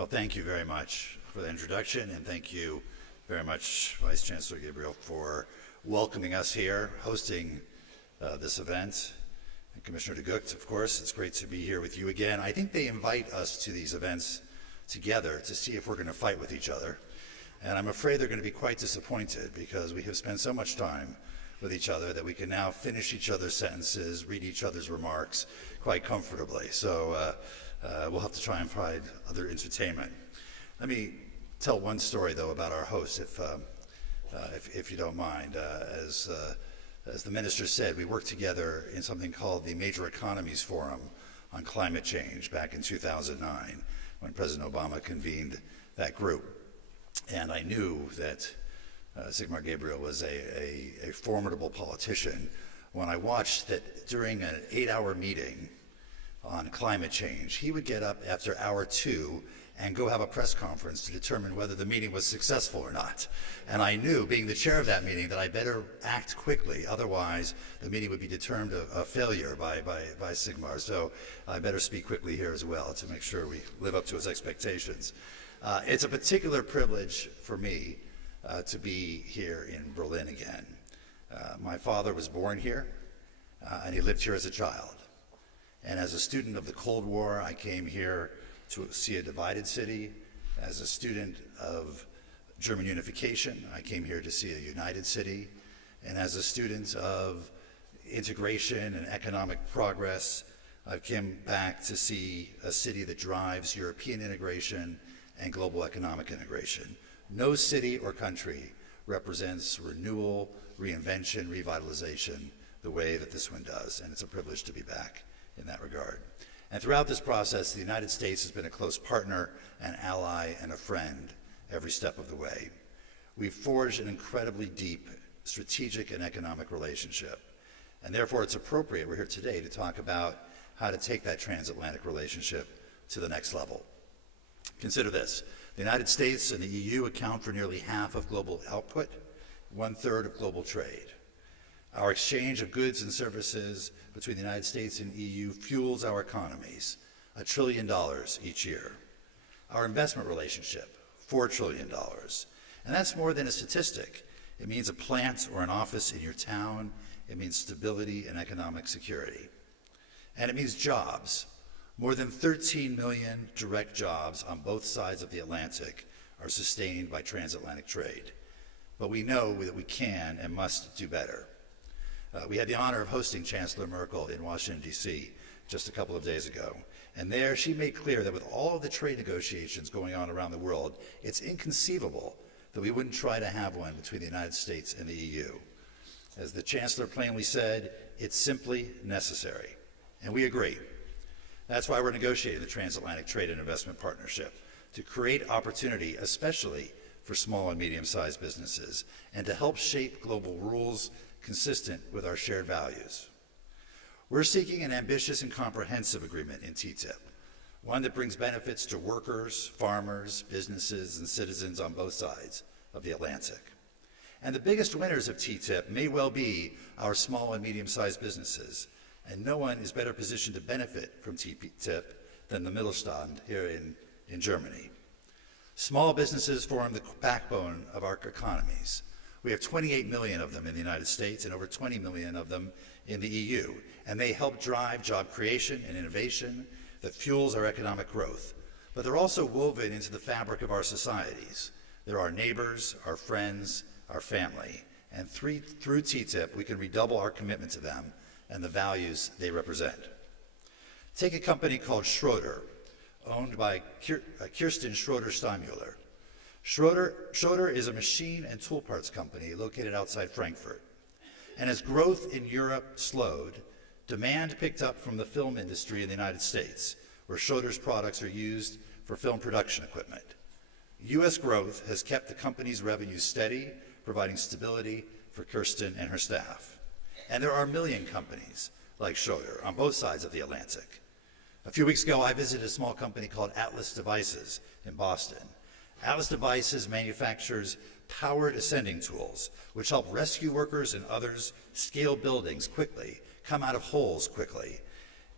Well, thank you very much for the introduction, and thank you very much, Vice Chancellor Gabriel, for welcoming us here, hosting this event. And Commissioner de Gucht, of course, it's great to be here with you again. I think they invite us to these events together to see if we're going to fight with each other. And I'm afraid they're going to be quite disappointed because we have spent so much time with each other that we can now finish each other's sentences, read each other's remarks quite comfortably. So we'll have to try and provide other entertainment. Let me tell one story, though, about our host, if you don't mind. As the minister said, we worked together in something called the Major Economies Forum on Climate Change back in 2009 when President Obama convened that group. And I knew that Sigmar Gabriel was a formidable politician when I watched that during an 8-hour meeting on climate change, he would get up after hour 2 and go have a press conference to determine whether the meeting was successful or not. And I knew, being the chair of that meeting, that I better act quickly, otherwise the meeting would be determined a failure by Sigmar. So I better speak quickly here as well to make sure we live up to his expectations. It's a particular privilege for me to be here in Berlin again. My father was born here, and he lived here as a child. And as a student of the Cold War, I came here to see a divided city. As a student of German unification, I came here to see a united city. And as a student of integration and economic progress, I came back to see a city that drives European integration and global economic integration. No city or country represents renewal, reinvention, revitalization the way that this one does, and it's a privilege to be back in that regard. And throughout this process, the United States has been a close partner, an ally, and a friend every step of the way. We've forged an incredibly deep strategic and economic relationship, and therefore it's appropriate we're here today to talk about how to take that transatlantic relationship to the next level. Consider this. The United States and the EU account for nearly half of global output, 1/3 of global trade. Our exchange of goods and services between the United States and EU fuels our economies, $1 trillion each year. Our investment relationship, $4 trillion. And that's more than a statistic. It means a plant or an office in your town. It means stability and economic security. And it means jobs. More than 13 million direct jobs on both sides of the Atlantic are sustained by transatlantic trade. But we know that we can and must do better. We had the honor of hosting Chancellor Merkel in Washington, D.C. just a couple of days ago. And there she made clear that with all of the trade negotiations going on around the world, it's inconceivable that we wouldn't try to have one between the United States and the EU. As the Chancellor plainly said, it's simply necessary. And we agree. That's why we're negotiating the Transatlantic Trade and Investment Partnership, to create opportunity, especially for small and medium-sized businesses, and to help shape global rules consistent with our shared values. We're seeking an ambitious and comprehensive agreement in TTIP, one that brings benefits to workers, farmers, businesses, and citizens on both sides of the Atlantic. And the biggest winners of TTIP may well be our small and medium-sized businesses, and no one is better positioned to benefit from TTIP than the Mittelstand here in Germany. Small businesses form the backbone of our economies. We have 28 million of them in the United States and over 20 million of them in the EU, and they help drive job creation and innovation that fuels our economic growth. But they're also woven into the fabric of our societies. They're our neighbors, our friends, our family, and through TTIP, we can redouble our commitment to them and the values they represent. Take a company called Schroeder, owned by Kirsten Schroeder-Steinmüller. Schroeder is a machine and tool parts company located outside Frankfurt. And as growth in Europe slowed, demand picked up from the film industry in the United States, where Schroeder's products are used for film production equipment. U.S. growth has kept the company's revenues steady, providing stability for Kirsten and her staff. And there are a million companies like Schroeder on both sides of the Atlantic. A few weeks ago, I visited a small company called Atlas Devices in Boston. Atlas Devices manufactures powered ascending tools, which help rescue workers and others scale buildings quickly, come out of holes quickly.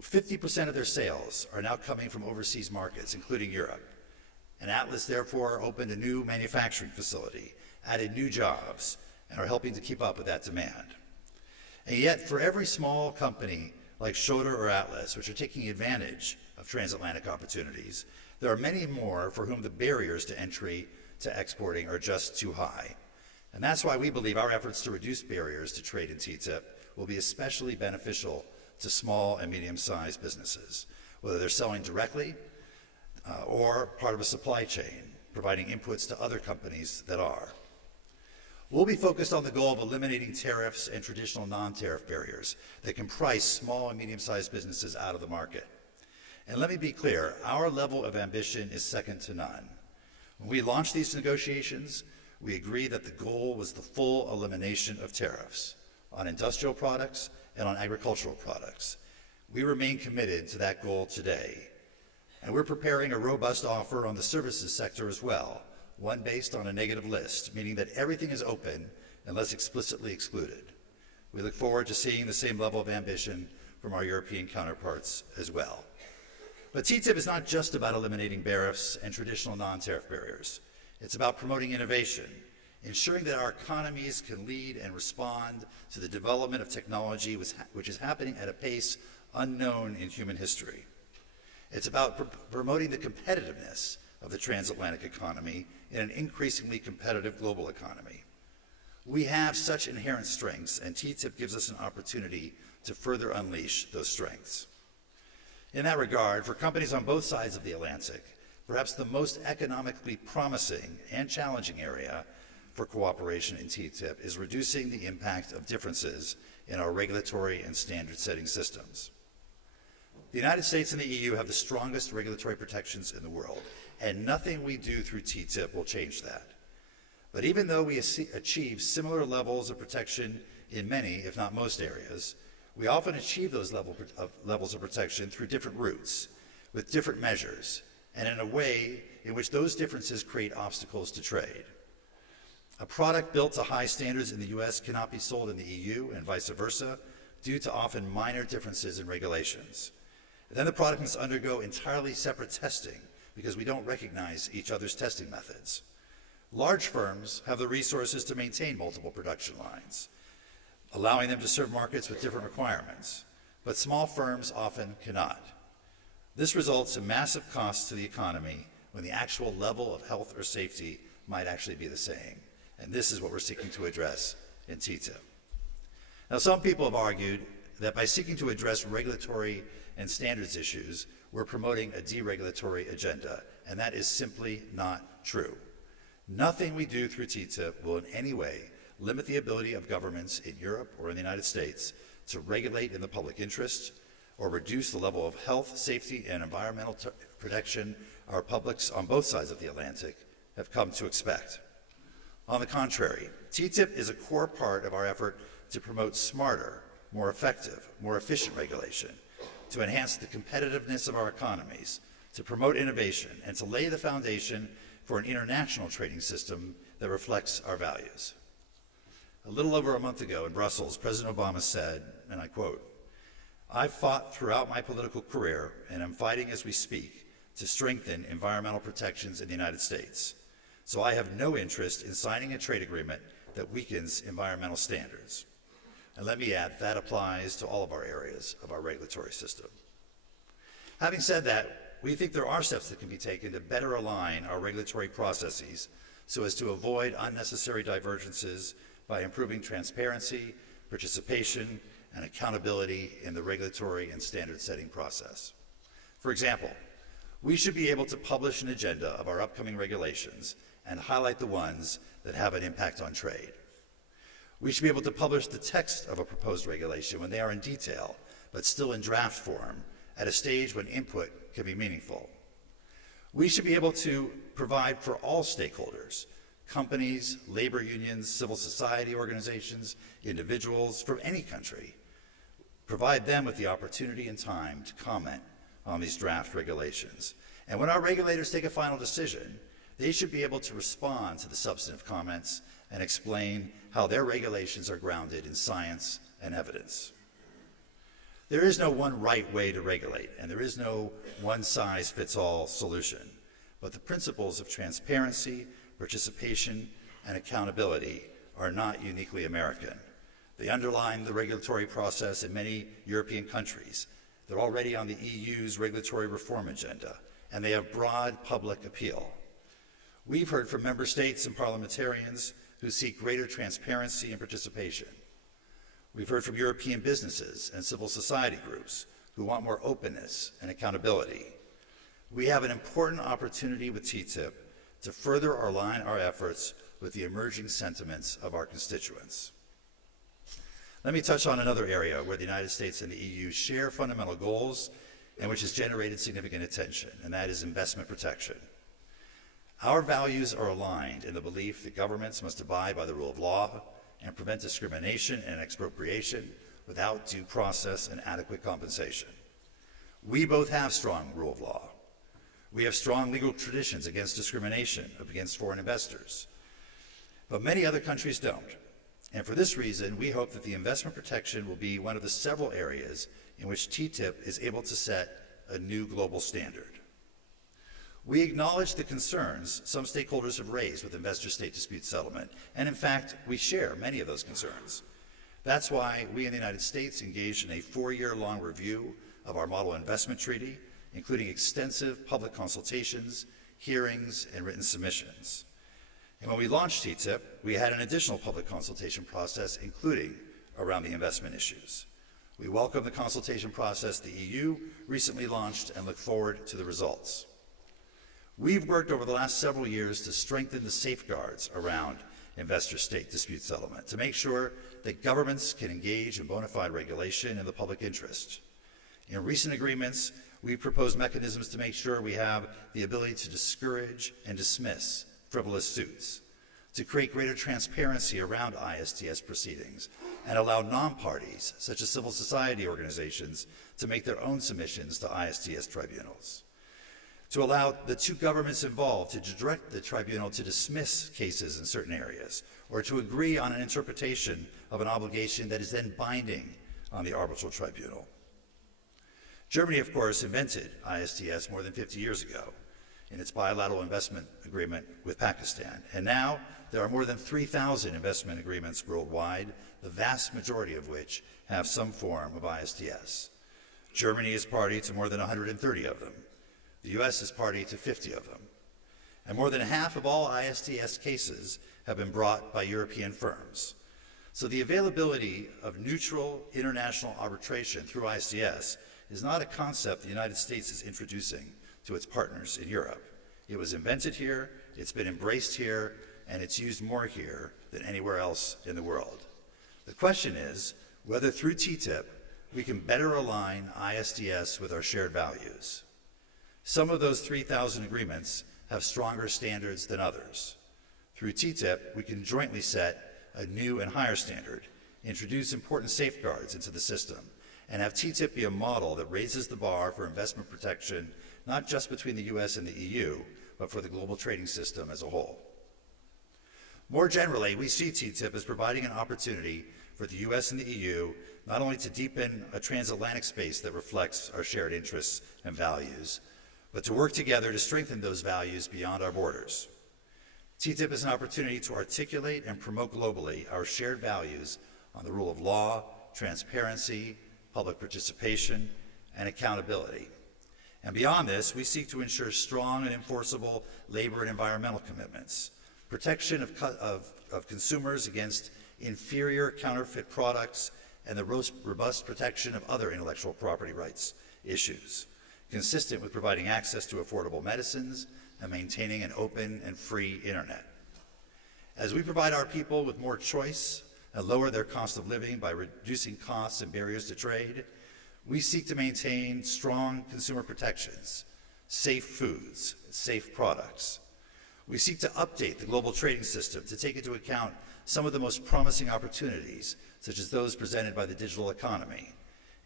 50% of their sales are now coming from overseas markets, including Europe. And Atlas therefore opened a new manufacturing facility, added new jobs, and are helping to keep up with that demand. And yet, for every small company like Schroeder or Atlas, which are taking advantage of transatlantic opportunities, there are many more for whom the barriers to entry to exporting are just too high. And that's why we believe our efforts to reduce barriers to trade in TTIP will be especially beneficial to small and medium-sized businesses, whether they're selling directly or part of a supply chain, providing inputs to other companies that are. We'll be focused on the goal of eliminating tariffs and traditional non-tariff barriers that can price small and medium-sized businesses out of the market. And let me be clear, our level of ambition is second to none. When we launched these negotiations, we agreed that the goal was the full elimination of tariffs on industrial products and on agricultural products. We remain committed to that goal today. And we're preparing a robust offer on the services sector as well, one based on a negative list, meaning that everything is open unless explicitly excluded. We look forward to seeing the same level of ambition from our European counterparts as well. But TTIP is not just about eliminating tariffs and traditional non-tariff barriers. It's about promoting innovation, ensuring that our economies can lead and respond to the development of technology which is happening at a pace unknown in human history. It's about promoting the competitiveness of the transatlantic economy in an increasingly competitive global economy. We have such inherent strengths, and TTIP gives us an opportunity to further unleash those strengths. In that regard, for companies on both sides of the Atlantic, perhaps the most economically promising and challenging area for cooperation in TTIP is reducing the impact of differences in our regulatory and standard-setting systems. The United States and the EU have the strongest regulatory protections in the world, and nothing we do through TTIP will change that. But even though we achieve similar levels of protection in many, if not most areas, we often achieve those levels of protection through different routes, with different measures, and in a way in which those differences create obstacles to trade. A product built to high standards in the US cannot be sold in the EU and vice versa due to often minor differences in regulations. Then the product must undergo entirely separate testing because we don't recognize each other's testing methods. Large firms have the resources to maintain multiple production lines, allowing them to serve markets with different requirements, but small firms often cannot. This results in massive costs to the economy when the actual level of health or safety might actually be the same. And this is what we're seeking to address in TTIP. Now, some people have argued that by seeking to address regulatory and standards issues, we're promoting a deregulatory agenda, and that is simply not true. Nothing we do through TTIP will in any way limit the ability of governments in Europe or in the United States to regulate in the public interest or reduce the level of health, safety, and environmental protection our publics on both sides of the Atlantic have come to expect. On the contrary, TTIP is a core part of our effort to promote smarter, more effective, more efficient regulation, to enhance the competitiveness of our economies, to promote innovation, and to lay the foundation for an international trading system that reflects our values. A little over a month ago in Brussels, President Obama said, and I quote, "I've fought throughout my political career, and am fighting as we speak, to strengthen environmental protections in the United States. So I have no interest in signing a trade agreement that weakens environmental standards." And let me add, that applies to all of our areas of our regulatory system. Having said that, we think there are steps that can be taken to better align our regulatory processes so as to avoid unnecessary divergences by improving transparency, participation, and accountability in the regulatory and standard-setting process. For example, we should be able to publish an agenda of our upcoming regulations and highlight the ones that have an impact on trade. We should be able to publish the text of a proposed regulation when they are in detail, but still in draft form, at a stage when input can be meaningful. We should be able to provide for all stakeholders, companies, labor unions, civil society organizations, individuals from any country, provide them with the opportunity and time to comment on these draft regulations. And when our regulators take a final decision, they should be able to respond to the substantive comments and explain how their regulations are grounded in science and evidence. There is no one right way to regulate, and there is no one-size-fits-all solution. but the principles of transparency, participation, and accountability are not uniquely American. They underline the regulatory process in many European countries. They're already on the EU's regulatory reform agenda, and they have broad public appeal. We've heard from member states and parliamentarians who seek greater transparency and participation. We've heard from European businesses and civil society groups who want more openness and accountability. We have an important opportunity with TTIP to further align our efforts with the emerging sentiments of our constituents. Let me touch on another area where the United States and the EU share fundamental goals and which has generated significant attention, and that is investment protection. Our values are aligned in the belief that governments must abide by the rule of law and prevent discrimination and expropriation without due process and adequate compensation. We both have strong rule of law. We have strong legal traditions against discrimination against foreign investors, but many other countries don't. And for this reason, we hope that the investment protection will be one of the several areas in which TTIP is able to set a new global standard. We acknowledge the concerns some stakeholders have raised with investor-state dispute settlement, and in fact, we share many of those concerns. That's why we in the United States engaged in a 4-year-long review of our model investment treaty, including extensive public consultations, hearings, and written submissions. And when we launched TTIP, we had an additional public consultation process, including around the investment issues. We welcome the consultation process the EU recently launched and look forward to the results. We've worked over the last several years to strengthen the safeguards around investor-state dispute settlement to make sure that governments can engage in bona fide regulation in the public interest. In recent agreements, we've proposed mechanisms to make sure we have the ability to discourage and dismiss frivolous suits, to create greater transparency around ISDS proceedings, and allow non-parties, such as civil society organizations, to make their own submissions to ISDS tribunals, to allow the two governments involved to direct the tribunal to dismiss cases in certain areas, or to agree on an interpretation of an obligation that is then binding on the arbitral tribunal. Germany, of course, invented ISDS more than 50 years ago in its bilateral investment agreement with Pakistan, and now there are more than 3,000 investment agreements worldwide, the vast majority of which have some form of ISDS. Germany is party to more than 130 of them. The U.S. is party to 50 of them. And more than half of all ISDS cases have been brought by European firms. So the availability of neutral international arbitration through ISDS is not a concept the United States is introducing to its partners in Europe. It was invented here, it's been embraced here, and it's used more here than anywhere else in the world. The question is whether through TTIP we can better align ISDS with our shared values. Some of those 3,000 agreements have stronger standards than others. Through TTIP, we can jointly set a new and higher standard, introduce important safeguards into the system, and have TTIP be a model that raises the bar for investment protection, not just between the U.S. and the EU, but for the global trading system as a whole. More generally, we see TTIP as providing an opportunity for the U.S. and the EU not only to deepen a transatlantic space that reflects our shared interests and values, but to work together to strengthen those values beyond our borders. TTIP is an opportunity to articulate and promote globally our shared values on the rule of law, transparency, public participation, and accountability. And beyond this, we seek to ensure strong and enforceable labor and environmental commitments, protection of consumers against inferior counterfeit products, and the robust protection of other intellectual property rights issues, consistent with providing access to affordable medicines and maintaining an open and free internet. As we provide our people with more choice and lower their cost of living by reducing costs and barriers to trade, we seek to maintain strong consumer protections, safe foods, safe products. We seek to update the global trading system to take into account some of the most promising opportunities, such as those presented by the digital economy,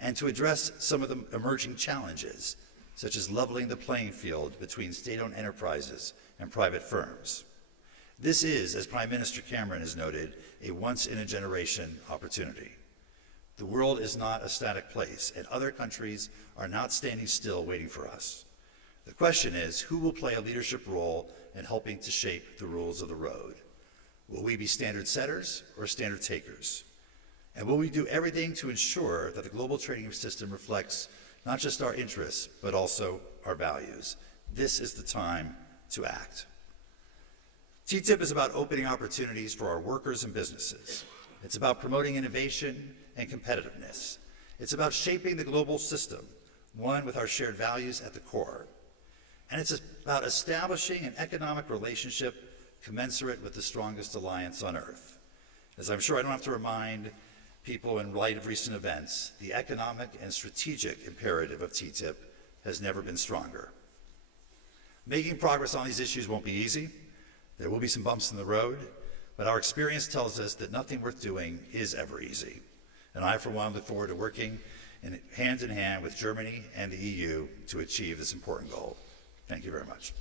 and to address some of the emerging challenges, such as leveling the playing field between state-owned enterprises and private firms. This is, as Prime Minister Cameron has noted, a once-in-a-generation opportunity. The world is not a static place, and other countries are not standing still waiting for us. The question is, who will play a leadership role in helping to shape the rules of the road? Will we be standard setters or standard takers? And will we do everything to ensure that the global trading system reflects not just our interests, but also our values? This is the time to act. TTIP is about opening opportunities for our workers and businesses. It's about promoting innovation and competitiveness. It's about shaping the global system, one with our shared values at the core. And it's about establishing an economic relationship commensurate with the strongest alliance on earth. As I'm sure I don't have to remind people in light of recent events, the economic and strategic imperative of TTIP has never been stronger. Making progress on these issues won't be easy. There will be some bumps in the road, but our experience tells us that nothing worth doing is ever easy. And I, for one, look forward to working hand in hand with Germany and the EU to achieve this important goal. Thank you very much.